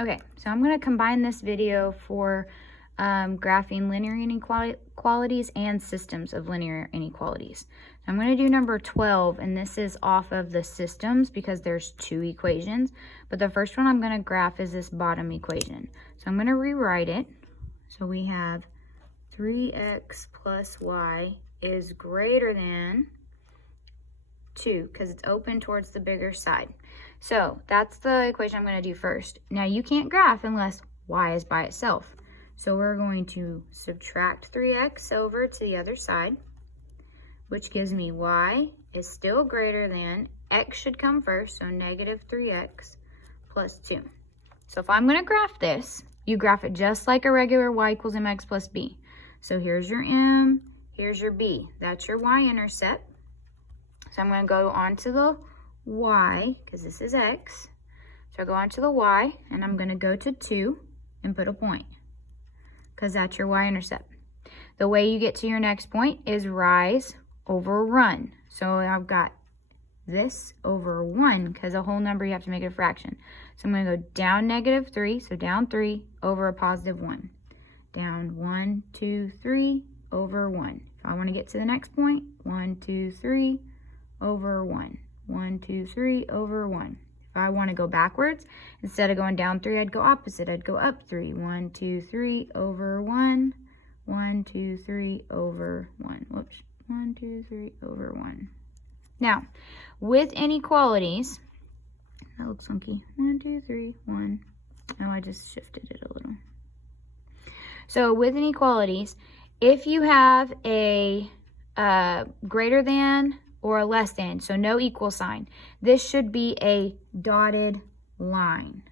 Okay, so I'm going to combine this video for graphing linear inequalities and systems of linear inequalities. I'm going to do number 12, and this is off of the systems because there's two equations. But the first one I'm going to graph is this bottom equation. So I'm going to rewrite it. So we have 3x plus y is greater than 2 because it's open towards the bigger side. So that's the equation I'm going to do first. Now you can't graph unless y is by itself. So we're going to subtract 3x over to the other side, which gives me y is still greater than, x should come first, so negative 3x plus 2. So if I'm going to graph this, you graph it just like a regular y equals mx plus b. So here's your m, here's your b. That's your y-intercept. So I'm going to go on to the y, because this is x. So I go on to the y, and I'm going to go to 2 and put a point, because that's your y-intercept. The way you get to your next point is rise over run. So I've got this over 1, because a whole number you have to make it a fraction. So I'm going to go down negative 3, so down 3 over a positive 1. Down 1, 2, 3 over 1. If I want to get to the next point, 1, 2, 3 over 1. 1, 2, 3 over 1. If I want to go backwards, instead of going down 3, I'd go opposite. I'd go up 3. 1, 2, 3 over 1. 1, 2, 3 over 1. Whoops. 1, 2, 3 over 1. Now, with inequalities, that looks funky. 1, 2, 3, 1. Oh, I just shifted it a little. So with inequalities, if you have a greater than or a less than, so no equal sign, this should be a dotted line.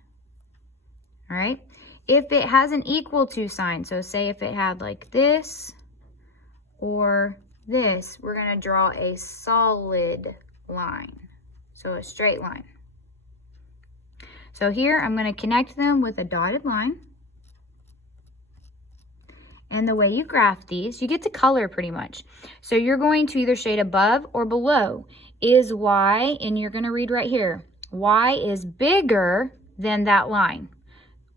All right? If it has an equal to sign, so say if it had like this or this, we're going to draw a solid line, so a straight line. So here I'm going to connect them with a dotted line. And the way you graph these, you get to color pretty much. So you're going to either shade above or below. Is y, and you're going to read right here, y is bigger than that line.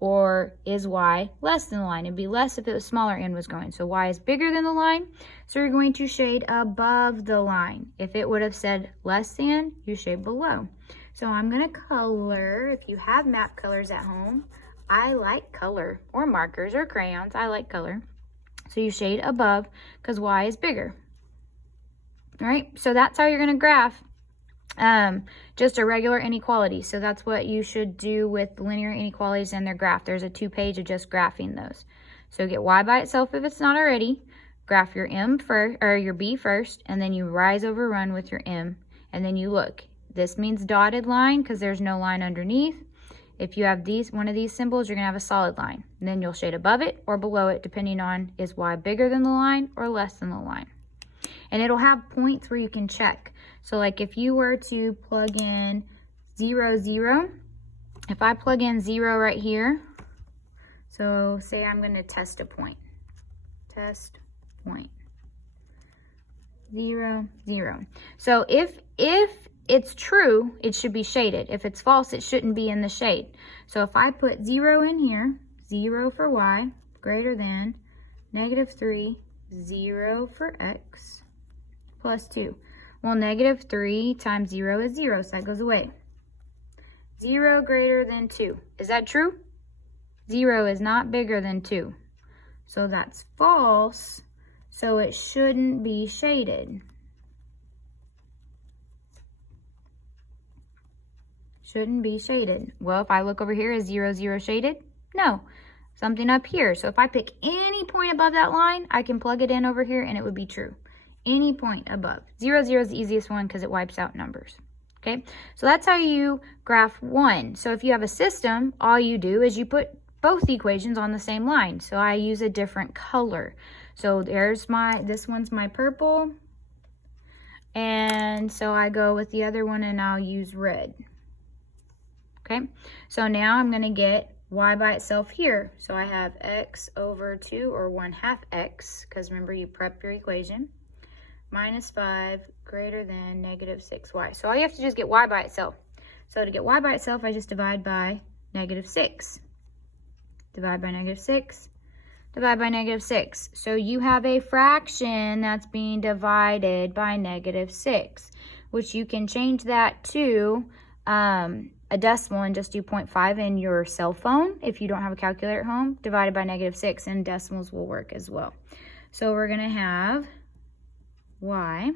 Or is y less than the line? It'd be less if it was smaller and was going. So y is bigger than the line, so you're going to shade above the line. If it would have said less than, you shade below. So I'm going to color. If you have map colors at home, I like color, or markers or crayons. I like color. So you shade above because y is bigger. All right, so that's how you're going to graph just a regular inequality. So that's what you should do with linear inequalities and their graph. There's a 2-page of just graphing those. So get y by itself if it's not already. Graph your m first, or your b first, and then you rise over run with your m, and then you look. This means dotted line because there's no line underneath. If you have one of these symbols, you're going to have a solid line. And then you'll shade above it or below it, depending on is y bigger than the line or less than the line. And it'll have points where you can check. So like if you were to plug in 0, 0, if I plug in 0 right here, so say I'm going to test a point. Test point. 0, 0. So if it's true, it should be shaded. If it's false, it shouldn't be in the shade. So if I put 0 in here, 0 for y, greater than negative 3, 0 for x, plus 2. Well, negative 3 times 0 is 0, so that goes away. 0 greater than 2. Is that true? 0 is not bigger than 2. So that's false, so it shouldn't be shaded. Shouldn't be shaded. Well, if I look over here, is 0, 0 shaded? No. Something up here. So if I pick any point above that line, I can plug it in over here and it would be true. Any point above. 0, 0 is the easiest one because it wipes out numbers. Okay, so that's how you graph one. So if you have a system, all you do is you put both equations on the same line. So I use a different color. So there's this one's my purple. And so I go with the other one and I'll use red. Okay, so now I'm going to get y by itself here. So I have x over 2, or 1/2 x, because remember you prep your equation, minus 5 greater than negative 6y. So all you have to do is get y by itself. So to get y by itself, I just divide by negative 6. divide by negative 6, divide by negative 6. So you have a fraction that's being divided by negative 6, which you can change that to a decimal and just do 0.5 in your cell phone if you don't have a calculator at home, divided by negative 6, and decimals will work as well. So we're going to have y.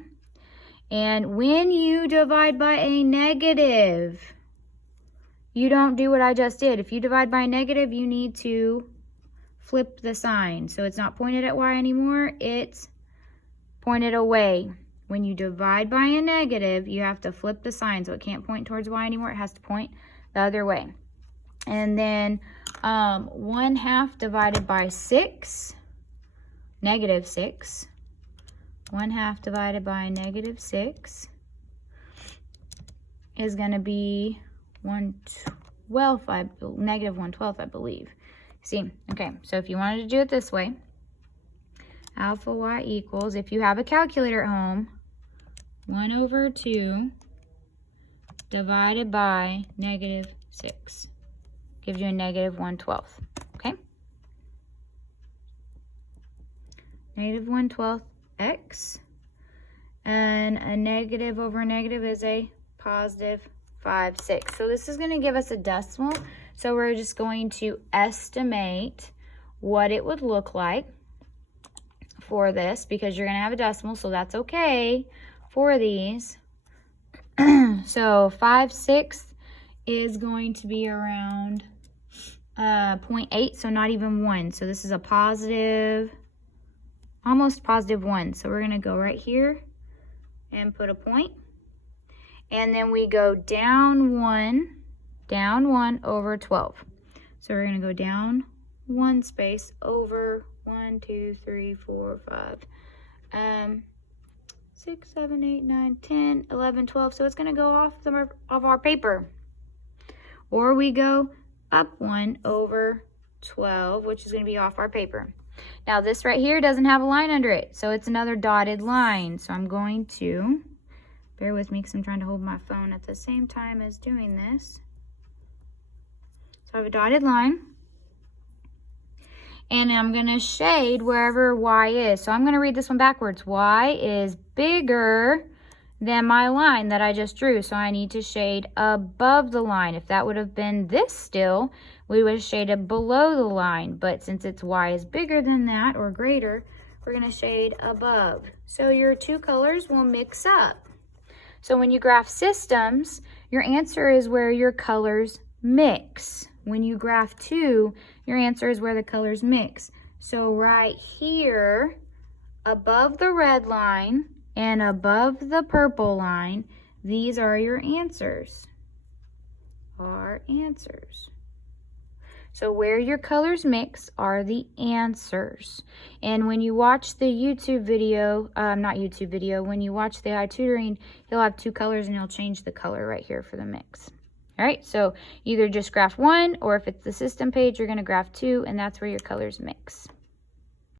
And when you divide by a negative, you don't do what I just did. If you divide by a negative, you need to flip the sign. So it's not pointed at y anymore, it's pointed away. When you divide by a negative, you have to flip the sign. So it can't point towards y anymore, it has to point the other way. And then 1/2 divided by 6, negative 6. 1/2 divided by negative 6 is going to be 1/12, negative 1/12, I believe. See, okay, so if you wanted to do it this way, alpha y equals, if you have a calculator at home, 1/2 divided by negative 6 gives you a negative 1/12, okay? Negative 1/12 x, and a negative over a negative is a positive 5/6. So this is going to give us a decimal. So we're just going to estimate what it would look like for this, because you're going to have a decimal, so that's okay for these. So 5/6 is going to be around 0.8, so not even 1. So this is a positive, almost positive 1. So we're going to go right here and put a point. And then we go down 1 over 12. So we're going to go down 1 space over 1, 2, 3, 4, 5, 6, 7, 8, 9, 10, 11, 12. So it's going to go off of our paper. Or we go up 1 over 12, which is going to be off our paper. Now this right here doesn't have a line under it, so it's another dotted line. So I'm going to, bear with me because I'm trying to hold my phone at the same time as doing this. So I have a dotted line. And I'm going to shade wherever y is. So I'm going to read this one backwards. Y is bigger than my line that I just drew. So I need to shade above the line. If that would have been this still, we would have shaded below the line. But since it's y is bigger than that or greater, we're going to shade above. So your two colors will mix up. So when you graph systems, your answer is where your colors mix. When you graph 2, your answer is where the colors mix. So right here, above the red line and above the purple line, these are your answers. So where your colors mix are the answers. And when you watch the YouTube video, when you watch the iTutoring, he'll have 2 colors and he'll change the color right here for the mix. All right, so either just graph 1, or if it's the system page, you're going to graph 2, and that's where your colors mix.